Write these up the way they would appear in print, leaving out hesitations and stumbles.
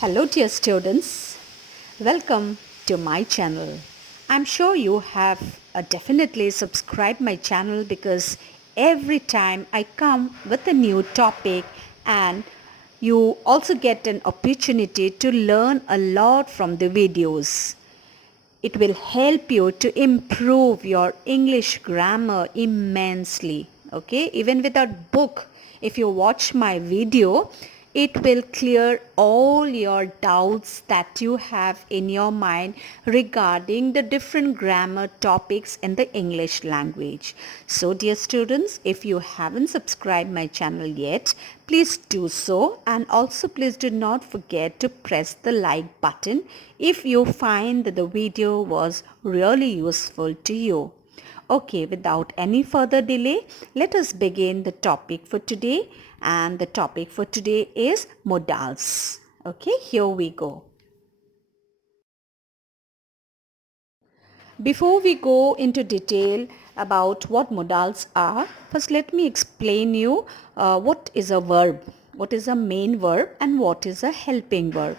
Hello dear students, welcome to my channel. I'm sure you have definitely subscribed my channel because every time I come with a new topic and you also get an opportunity to learn a lot from the videos. It will help you to improve your English grammar immensely. Okay, even without book, if you watch my video, it will clear all your doubts that you have in your mind regarding the different grammar topics in the English language. So dear students, if you haven't subscribed my channel yet, please do so, and also please do not forget to press the like button if you find that the video was really useful to you. Okay, without any further delay, let us begin the topic for today, and the topic for today is modals. Okay, here we go. Before we go into detail about what modals are, first let me explain you what is a verb, what is a main verb, and what is a helping verb.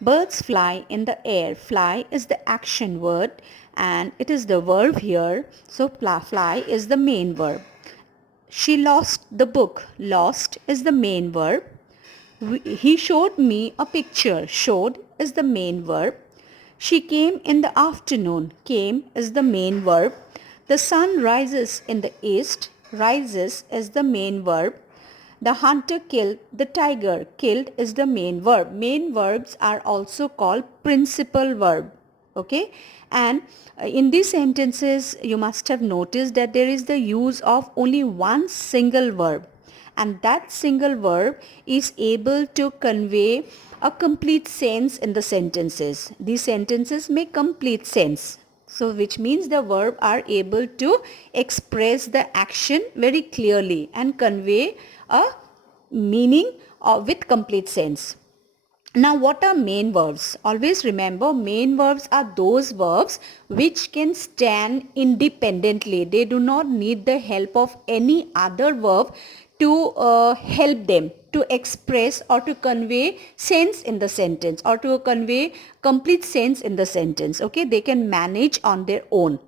Birds fly in the air. Fly is the action word and it is the verb here. So fly is the main verb. She lost the book. Lost is the main verb. He showed me a picture. Showed is the main verb. She came in the afternoon. Came is the main verb. The sun rises in the east. Rises is the main verb. The hunter killed the tiger. Killed is the main verb. Main verbs are also called principal verb. Okay, and in these sentences you must have noticed that there is the use of only one single verb, and that single verb is able to convey a complete sense in the sentences. These sentences make complete sense. So which means the verb are able to express the action very clearly and convey a meaning with complete sense. Now, what are main verbs? Always remember, main verbs are those verbs which can stand independently. They do not need the help of any other verb to help them to express or to convey sense in the sentence or to convey complete sense in the sentence. Okay, they can manage on their own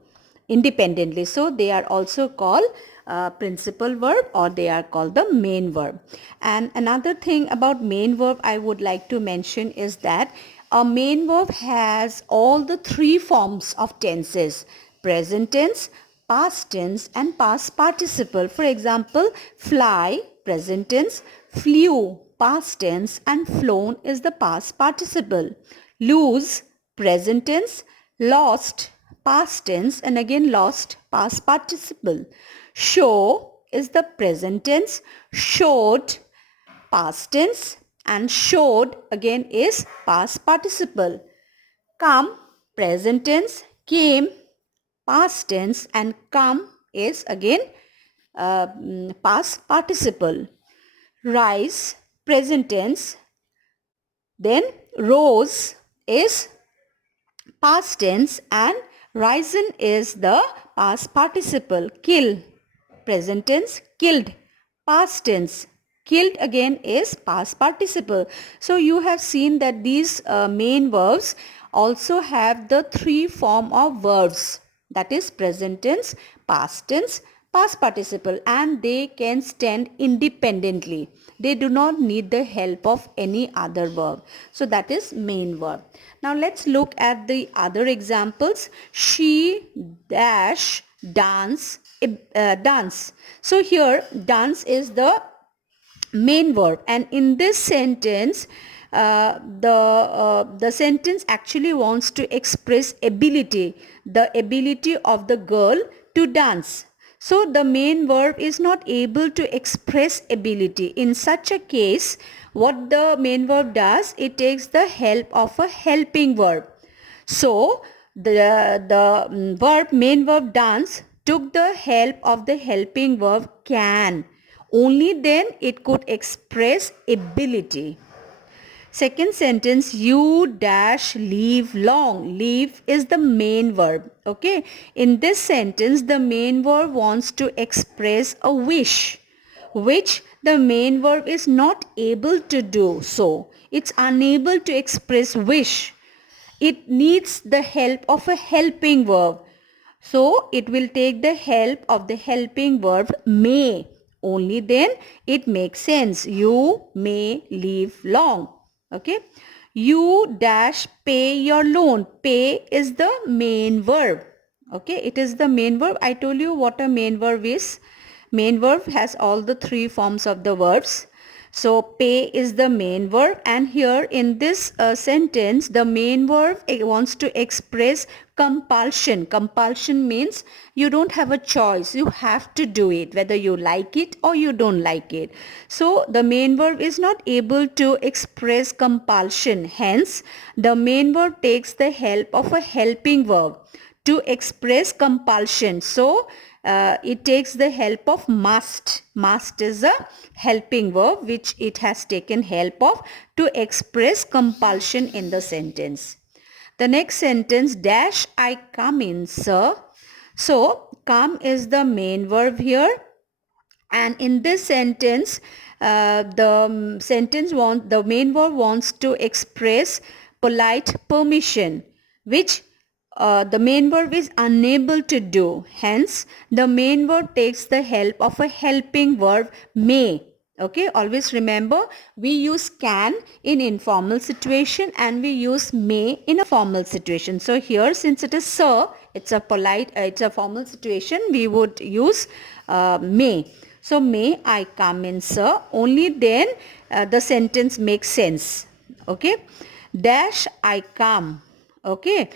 independently. So they are also called principal verb, or they are called the main verb. And another thing about main verb I would like to mention is that a main verb has all the three forms of tenses: present tense, past tense, and past participle. For example, fly, present tense; flew, past tense; and flown is the past participle. Lose, present tense; lost, past tense, and again lost, past participle. Show is the present tense; showed, past tense, and showed again is past participle. Come, present tense; came, past tense, and come is again past participle. Rise, present tense; then rose is past tense, and risen is the past participle. Kill, present tense; killed, past tense; killed again is past participle. So you have seen that these main verbs also have the three form of verbs, that is present tense, past tense, past participle, and they can stand independently. They do not need the help of any other verb. So that is main verb. Now let's look at the other examples. She dash dance dance. So here dance is the main verb, and in this sentence the sentence actually wants to express ability, the ability of the girl to dance. So the main verb is not able to express ability. In such a case, what the main verb does, it takes the help of a helping verb. So the verb, main verb dance, took the help of the helping verb can. Only then it could express ability. Second sentence, you dash leave long. Leave is the main verb. Okay. In this sentence, the main verb wants to express a wish, which The main verb is not able to do so. It's unable to express wish. It needs the help of a helping verb. So it will take the help of the helping verb may. Only then it makes sense. You may live long. Okay. You dash pay your loan. Pay is the main verb. Okay. It is the main verb. I told you what a main verb is. Main verb has all the three forms of the verbs. So pay is the main verb, and here in this sentence the main verb wants to express compulsion. Compulsion means you don't have a choice. You have to do it whether you like it or you don't like it. So the main verb is not able to express compulsion. Hence the main verb takes the help of a helping verb to express compulsion. So it takes the help of must. Must is a helping verb which it has taken help of to express compulsion in the sentence. The next sentence, dash I come in, sir. So come is the main verb here, and in this sentence the main verb wants to express polite permission, which the main verb is unable to do. Hence the main verb takes the help of a helping verb may. Okay, always remember we use can in informal situation and we use may in a formal situation. So here, since it is sir, it's a formal situation, we would use may. So may I come in, sir? Only then the sentence makes sense. Okay. Dash I come. Okay.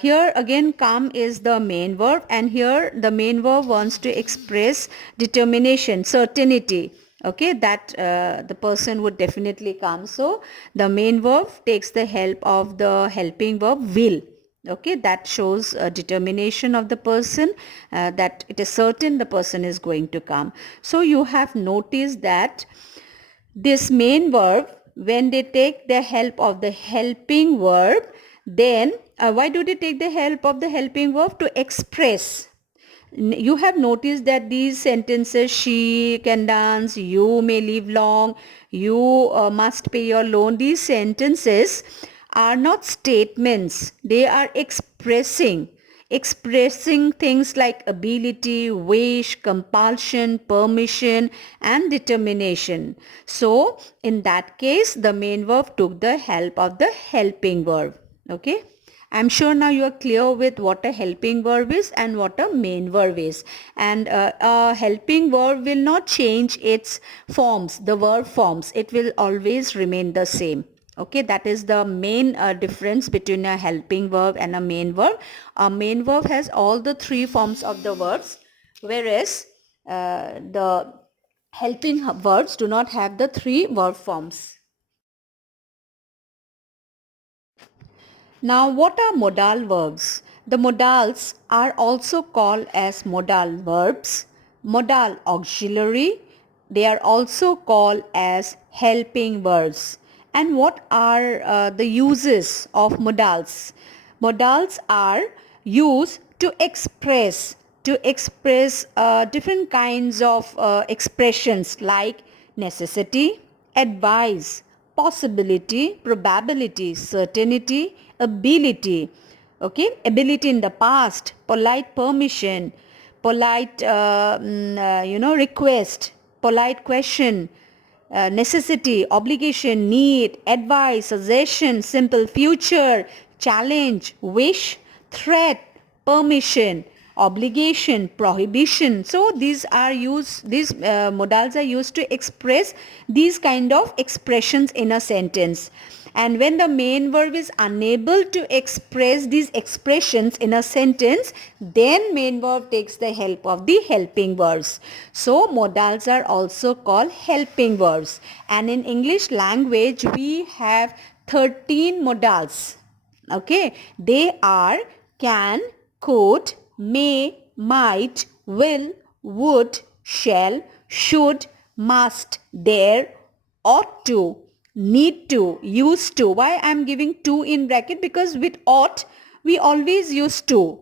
Here again come is the main verb, and here the main verb wants to express determination, certainty. Okay, that the person would definitely come. So the main verb takes the help of the helping verb will. Okay, that shows determination of the person, that it is certain the person is going to come. So you have noticed that this main verb, when they take the help of the helping verb, then why do they take the help of the helping verb? To express. You have noticed that these sentences, she can dance, you may live long, you must pay your loan, these sentences are not statements. They are expressing things like ability, wish, compulsion, permission and determination. So in that case the main verb took the help of the helping verb. Okay. I'm sure now you are clear with what a helping verb is and what a main verb is. And a helping verb will not change its forms, the verb forms. It will always remain the same. Okay, that is the main difference between a helping verb and a main verb. A main verb has all the three forms of the verbs, whereas the helping verbs do not have the three verb forms. Now, what are modal verbs? The modals are also called as modal verbs, modal auxiliary. They are also called as helping verbs. And what are the uses of modals? Modals are used to express different kinds of expressions like necessity, advice, possibility, probability, certainty, ability. Okay, ability in the past, polite permission, polite request, polite question, necessity, obligation, need, advice, suggestion, simple future, challenge, wish, threat, permission, obligation, prohibition. So these modals are used to express these kind of expressions in a sentence. And when the main verb is unable to express these expressions in a sentence, then main verb takes the help of the helping verbs. So modals are also called helping verbs. And in English language, we have 13 modals. Okay, they are can, could, may, might, will, would, shall, should, must, dare, ought to, need to, used to. Why I am giving to in bracket? Because with ought we always use to.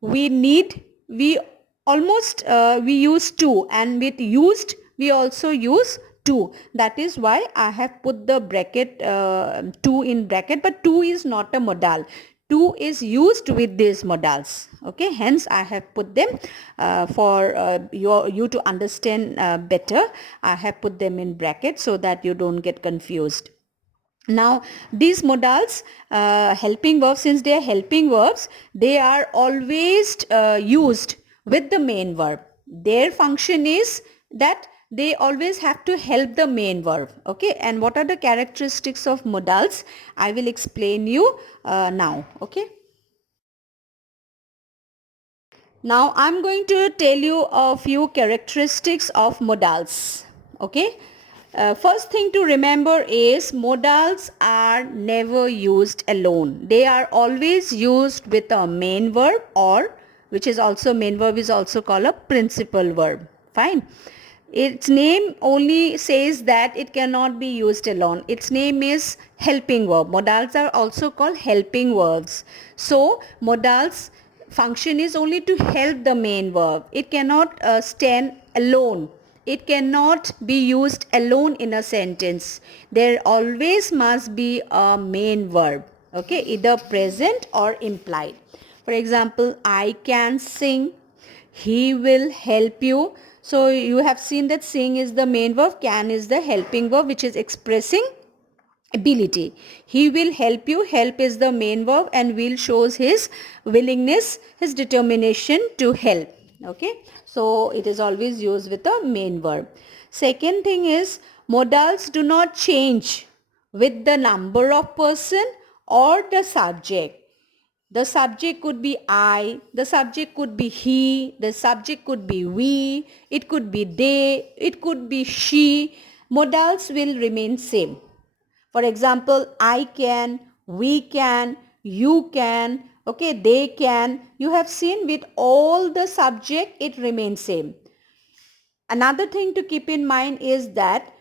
We need, we almost we use to, and with used we also use to. That is why I have put the bracket to in bracket, but to is not a modal. To is used with these modals. Okay, hence I have put them for you to understand better. I have put them in bracket so that you don't get confused. Now these modals, helping verbs, since they are helping verbs, they are always used with the main verb. Their function is that they always have to help the main verb. Okay, and what are the characteristics of modals? I will explain you now. Okay, now I'm going to tell you a few characteristics of modals. Okay. First thing to remember is modals are never used alone. They are always used with a main verb, or which is also, main verb is also called a principal verb. Fine. Its name only says that it cannot be used alone. Its name is helping verb. Modals are also called helping verbs. So modals function is only to help the main verb. It cannot stand alone. It cannot be used alone in a sentence. There always must be a main verb. Okay, either present or implied. For example, I can sing. He will help you. So you have seen that sing is the main verb, can is the helping verb, which is expressing ability. He will help you. Help is the main verb, and will shows his willingness, his determination to help. Okay, so it is always used with the main verb. Second thing is, modals do not change with the number of person or the subject. The subject could be I, the subject could be he, the subject could be we, it could be they, it could be she. Modals will remain same. For example, I can, we can, you can, okay, they can. You have seen with all the subject it remains same. Another thing to keep in mind is that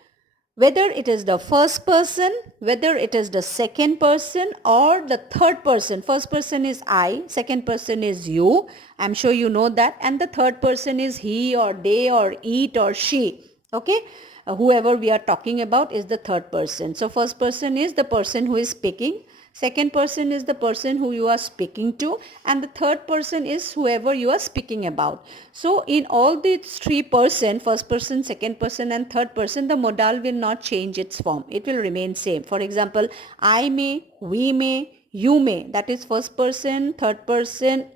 whether it is the first person, whether it is the second person or the third person. First person is I, second person is you. I'm sure you know that. And the third person is he or they or it or she. Okay. Whoever we are talking about is the third person. So first person is the person who is speaking. Second person is the person who you are speaking to, and the third person is whoever you are speaking about. So in all these three person, first person, second person and third person, the modal will not change its form. It will remain same. For example, I may, we may, you may. That is first person, third person,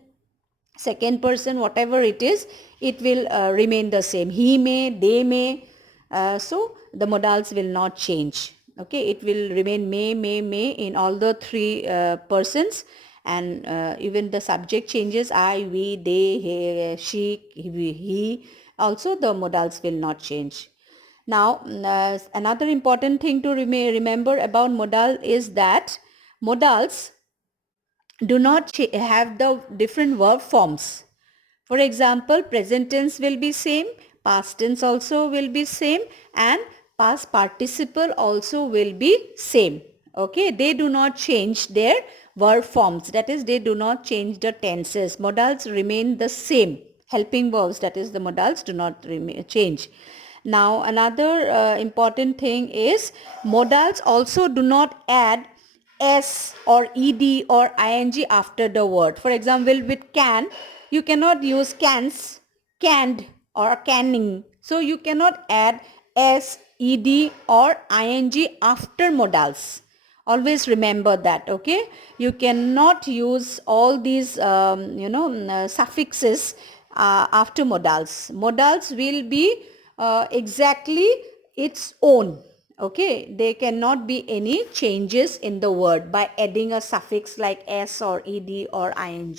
second person, whatever it is, it will remain the same. He may, they may. So the modals will not change. Okay, it will remain may in all the three persons, and even the subject changes, I, we, they, he, she, he. Also the modals will not change. Now another important thing to remember about modal is that modals do not have the different verb forms. For example, present tense will be same, past tense also will be same, and past participle also will be same. Okay, they do not change their verb forms. That is, they do not change the tenses. Modals remain the same. Helping verbs, that is the modals, do not change. Now another important thing is, modals also do not add s or ed or ing after the word. For example, with can, you cannot use cans, canned or canning. So you cannot add s, ed or ing after modals. Always remember that. Okay, you cannot use all these suffixes after modals. Modals will be exactly its own. Okay, there cannot be any changes in the word by adding a suffix like s or ed or ing.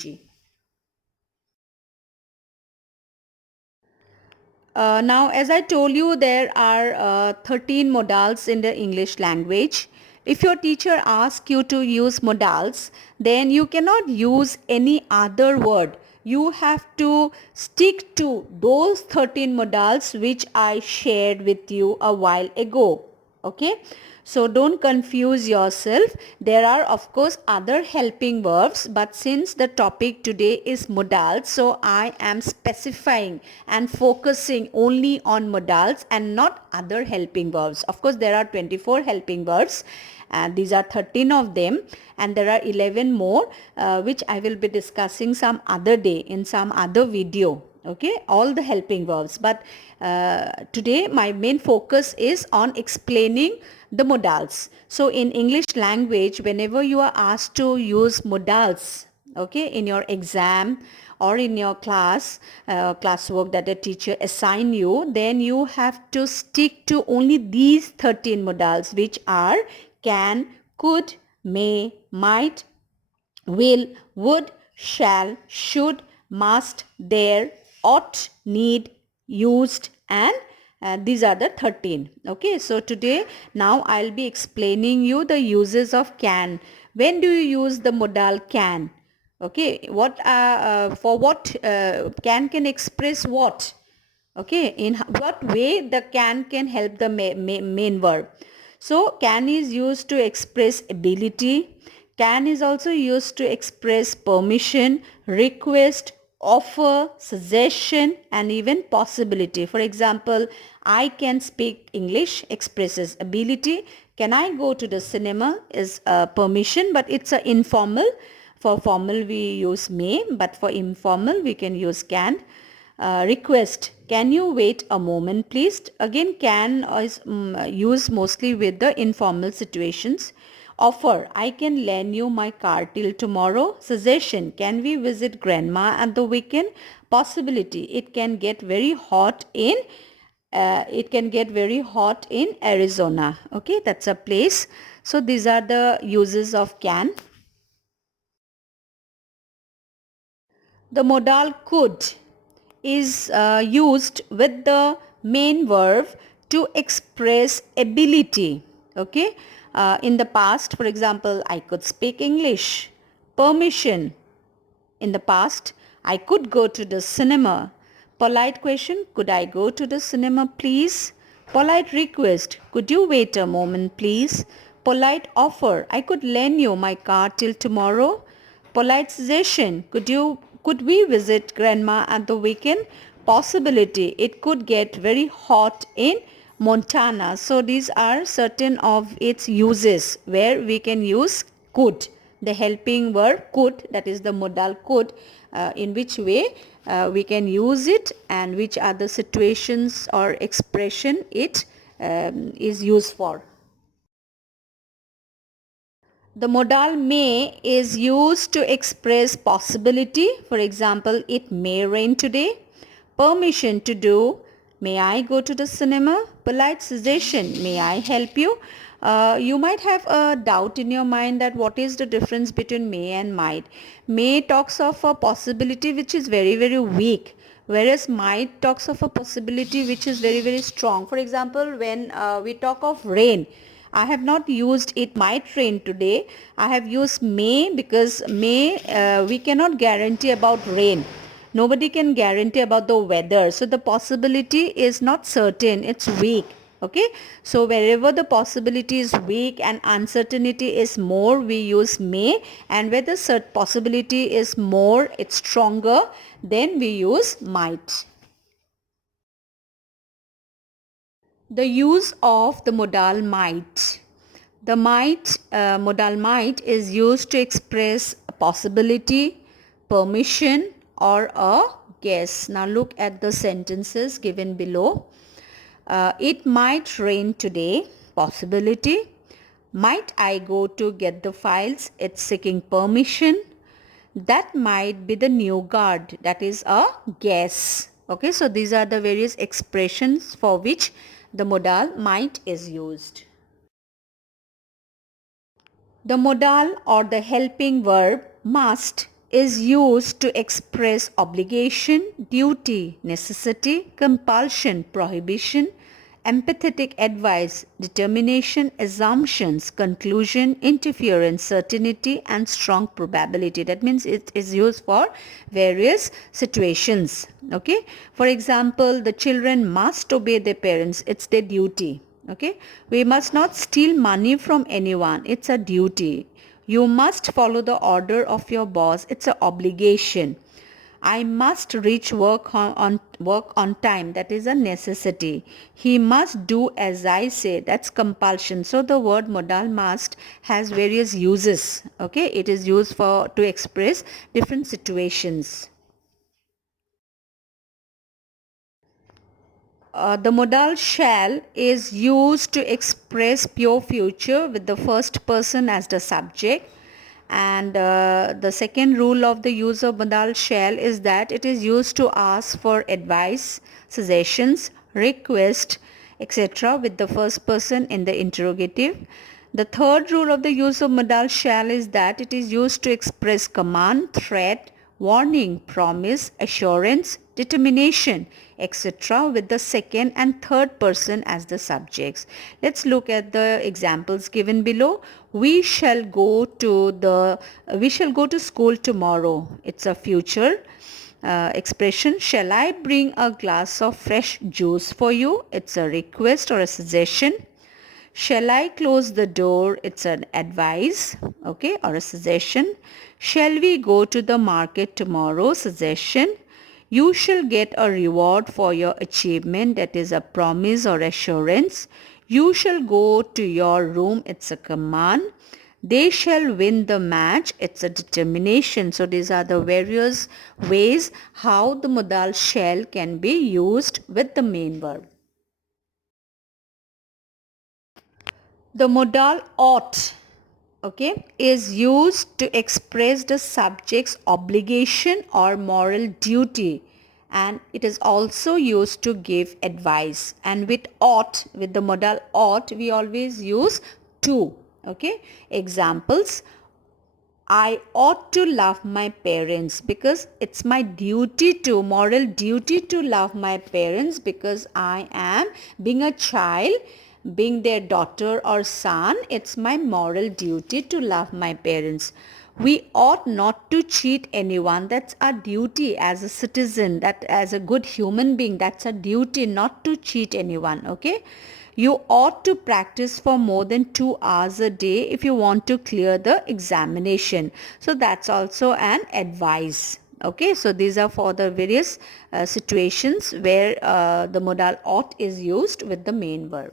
Now, as I told you, there are 13 modals in the English language. If your teacher asks you to use modals, then you cannot use any other word. You have to stick to those 13 modals which I shared with you a while ago. Okay, so don't confuse yourself. There are of course other helping verbs, but since the topic today is modals, so I am specifying and focusing only on modals and not other helping verbs. Of course there are 24 helping verbs and these are 13 of them, and there are 11 more which I will be discussing some other day in some other video. Okay, all the helping verbs, but today my main focus is on explaining the modals. So in English language, whenever you are asked to use modals, okay, in your exam or in your classwork that a teacher assign you, then you have to stick to only these 13 modals, which are can, could, may, might, will, would, shall, should, must, dare, ought, need, used, and these are the 13. Okay, so today now I'll be explaining you the uses of can. When do you use the modal can? Okay, what for what can express what? Okay, in what way the can help the main verb? So can is used to express ability. Can is also used to express permission, request, offer, suggestion, and even possibility. For example, I can speak English expresses ability. Can I go to the cinema is permission, but it's a informal. For formal we use may, but for informal we can use can. Request, can you wait a moment please? Again, can is used mostly with the informal situations. Offer, I can lend you my car till tomorrow. Suggestion, can we visit grandma at the weekend? Possibility, it can get very hot in Arizona. Okay, that's a place. So these are the uses of can. The modal could is used with the main verb to express ability. Okay, in the past, for example, I could speak English. Permission, in the past, I could go to the cinema. Polite question, could I go to the cinema please? Polite request, could you wait a moment please? Polite offer, I could lend you my car till tomorrow. Polite suggestion, could we visit grandma at the weekend? Possibility, it could get very hot in Montana. So these are certain of its uses where we can use could, the helping verb could, that is the modal could, in which way we can use it and which are the situations or expression it is used for. The modal may is used to express possibility. For example, it may rain today. Permission to do, may I go to the cinema? Polite suggestion, may I help you? You might have a doubt in your mind that what is the difference between may and might. May talks of a possibility which is very, very weak, whereas might talks of a possibility which is very, very strong. For example, when we talk of rain, I have not used it might rain today. I have used may because may we cannot guarantee about rain. Nobody can guarantee about the weather. So the possibility is not certain. It's weak. Okay. So wherever the possibility is weak and uncertainty is more, we use may. And where the possibility is more, it's stronger, then we use might. The use of the modal might. The modal might is used to express a possibility, permission, or a guess. Now look at the sentences given below. It might rain today, possibility. Might I go to get the files? It's seeking permission. That might be the new guard, that is a guess. Okay, so these are the various expressions for which the modal might is used. The modal or the helping verb must is used to express obligation, duty, necessity, compulsion, prohibition, empathetic advice, determination, assumptions, conclusion, interference, certainty, and strong probability. That means it is used for various situations. Okay. For example, the children must obey their parents. It's their duty. Okay, we must not steal money from anyone. It's a duty. You must follow the order of your boss. It's an obligation. I must reach work on time. That is a necessity. He must do as I say. That's compulsion. So the word modal must has various uses. Okay, it is used for to express different situations. The modal shall is used to express pure future with the first person as the subject. And the second rule of the use of modal shall is that it is used to ask for advice, suggestions, request, etc. with the first person in the interrogative. The third rule of the use of modal shall is that it is used to express command, threat, warning, promise, assurance, determination, etc. with the second and third person as the subjects. Let's look at the examples given below. We shall go to school tomorrow. It's a future expression. Shall I bring a glass of fresh juice for you? It's a request or a suggestion. Shall I close the door? It's an advice, okay, or a suggestion. Shall we go to the market tomorrow? Suggestion. You shall get a reward for your achievement. That is a promise or assurance. You shall go to your room. It's a command. They shall win the match. It's a determination. So these are the various ways how the modal shall can be used with the main verb. The modal ought, okay, is used to express the subject's obligation or moral duty, and it is also used to give advice. And with ought, with the modal ought, we always use to. Okay, examples: I ought to love my parents because it's my duty to, moral duty to love my parents because I am being a child, being their daughter or son, it's my moral duty to love my parents. We ought not to cheat anyone. That's our duty as a citizen, that as a good human being, that's a duty not to cheat anyone. Okay. You ought to practice for more than 2 hours a day if you want to clear the examination. So that's also an advice. Okay, so these are for the various situations where the modal ought is used with the main verb.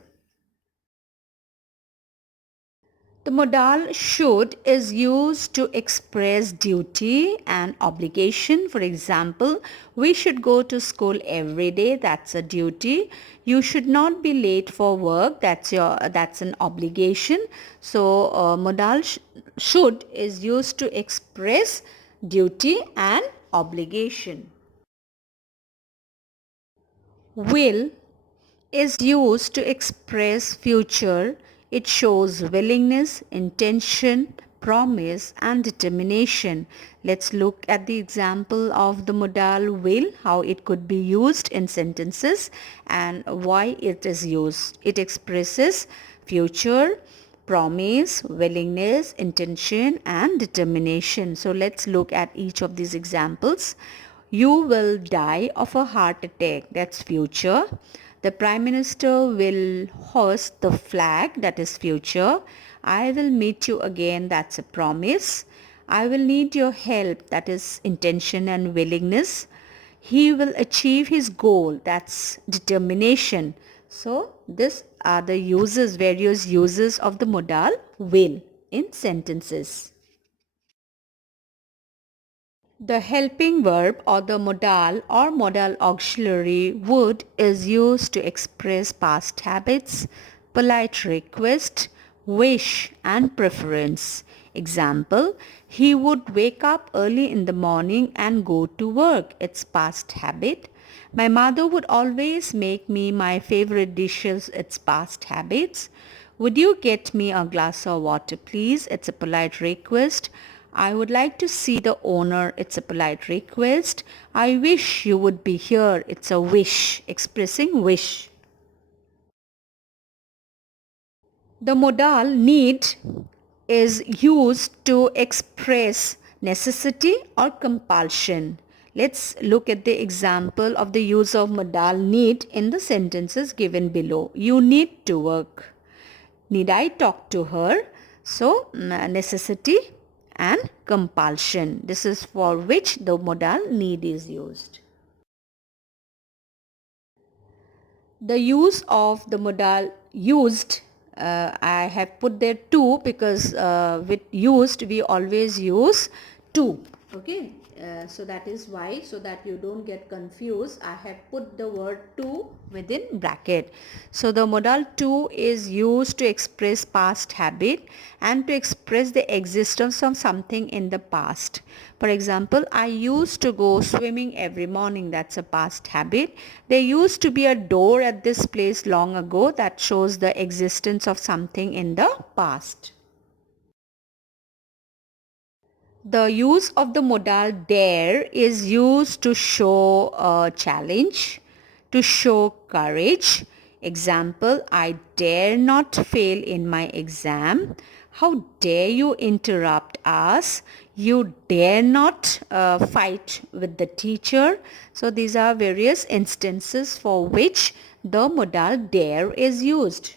The modal should is used to express duty and obligation. For example, we should go to school every day. That's a duty. You should not be late for work. That's an obligation. So modal should is used to express duty and obligation. Will is used to express future. It shows willingness, intention, promise and determination. Let's look at the example of the modal will, how it could be used in sentences and why it is used. It expresses future, promise, willingness, intention and determination. So let's look at each of these examples. You will die of a heart attack. That's future. The Prime Minister will hoist the flag. That is future. I will meet you again. That's a promise. I will need your help. That is intention and willingness. He will achieve his goal. That's determination. So these are the uses, various uses of the modal will in sentences. The helping verb or the modal or modal auxiliary would is used to express past habits, polite request, wish and preference. Example, he would wake up early in the morning and go to work. It's past habit. My mother would always make me my favorite dishes. It's past habits. Would you get me a glass of water, please? It's a polite request. I would like to see the owner. It's a polite request. I wish you would be here. It's a wish, expressing wish. The modal need is used to express necessity or compulsion. Let's look at the example of the use of modal need in the sentences given below. You need to work. Need I talk to her? So, necessity and compulsion. This is for which the modal need is used. The use of the modal used, I have put there to because with used we always use to. Okay, so that is why, so that you don't get confused, I have put the word to within bracket. So the modal to is used to express past habit and to express the existence of something in the past. For example, I used to go swimming every morning. That's a past habit. There used to be a door at this place long ago. That shows the existence of something in the past. The use of the modal dare is used to show a challenge, to show courage. Example, I dare not fail in my exam. How dare you interrupt us? You dare not fight with the teacher. So these are various instances for which the modal dare is used.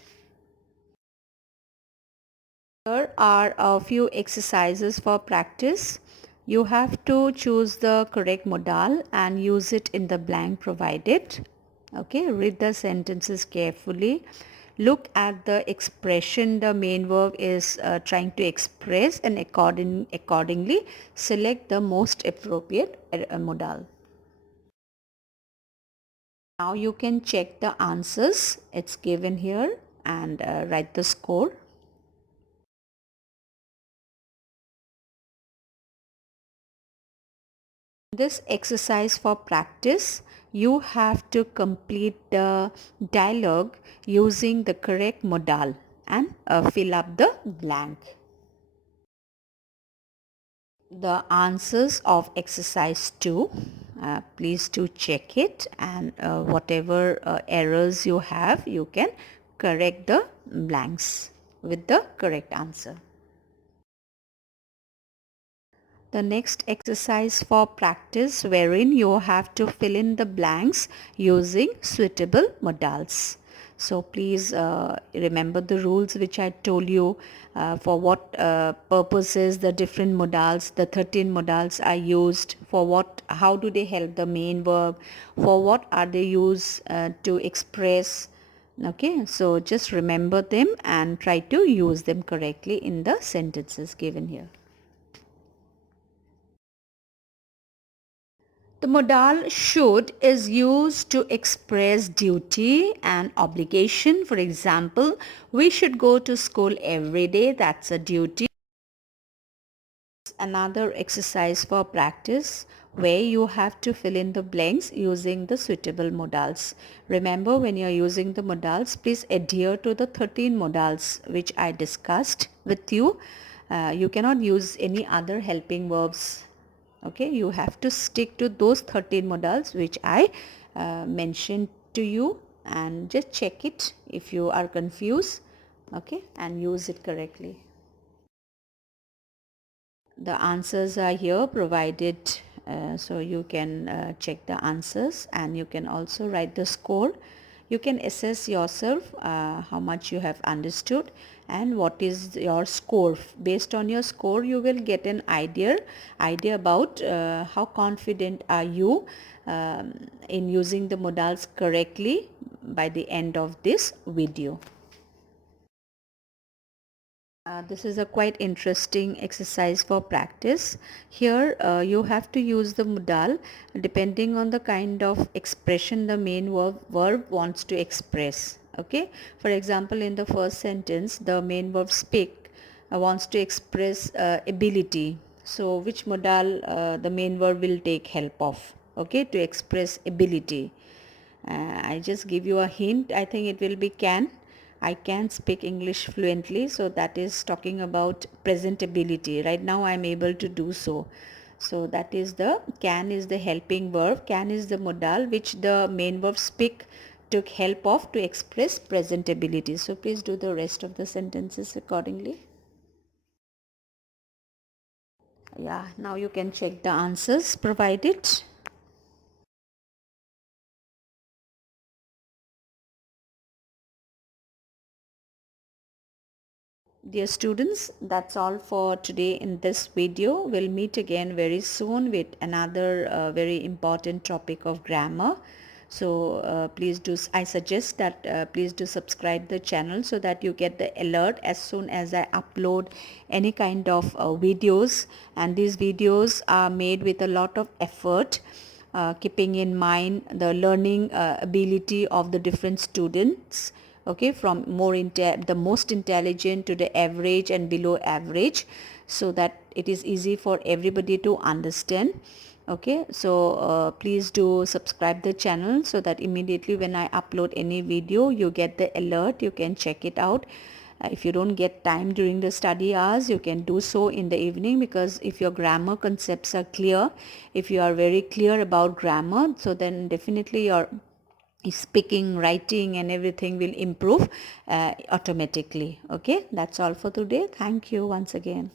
Here are a few exercises for practice. You have to choose the correct modal and use it in the blank provided. Okay, read the sentences carefully. Look at the expression the main verb is trying to express and accordingly select the most appropriate modal. Now you can check the answers. It's given here and write the score. This exercise for practice, you have to complete the dialogue using the correct modal and fill up the blank. The answers of exercise 2, please do check it, and whatever errors you have, you can correct the blanks with the correct answer. The next exercise for practice, wherein you have to fill in the blanks using suitable modals. So please remember the rules which I told you, for what purposes the different modals, the 13 modals are used, for what, how do they help the main verb, for what are they used to express. Okay, so just remember them and try to use them correctly in the sentences given here. The modal should is used to express duty and obligation. For example, we should go to school every day. That's a duty. Another exercise for practice where you have to fill in the blanks using the suitable modals. Remember, when you are using the modals, please adhere to the 13 modals which I discussed with you. You cannot use any other helping verbs. Okay, you have to stick to those 13 modals which I mentioned to you, and just check it if you are confused. Okay, and use it correctly. The answers are here provided, so you can check the answers and you can also write the score. You can assess yourself how much you have understood and what is your score. Based on your score, you will get an idea about how confident are you in using the modals correctly by the end of this video. This is a quite interesting exercise for practice. Here you have to use the modal depending on the kind of expression the main verb wants to express. Okay, for example, in the first sentence the main verb speak wants to express ability. So which modal the main verb will take help of, okay, to express ability? I just give you a hint. I think it will be can. I can speak English fluently, so that is talking about presentability. Right now I am able to do so. So that is the can is the helping verb. Can is the modal which the main verb speak took help of to express presentability. So please do the rest of the sentences accordingly. Yeah, now you can check the answers provided. Dear students, that's all for today in this video. We'll meet again very soon with another very important topic of grammar. So please do, I suggest that please do subscribe the channel so that you get the alert as soon as I upload any kind of videos. And these videos are made with a lot of effort, keeping in mind the learning ability of the different students, okay, from the most intelligent to the average and below average, so that it is easy for everybody to understand. Okay, so please do subscribe the channel so that immediately when I upload any video you get the alert, you can check it out. If you don't get time during the study hours, you can do so in the evening, because if your grammar concepts are clear, if you are very clear about grammar, so then definitely your speaking, writing and everything will improve automatically. Okay, that's all for today. Thank you once again.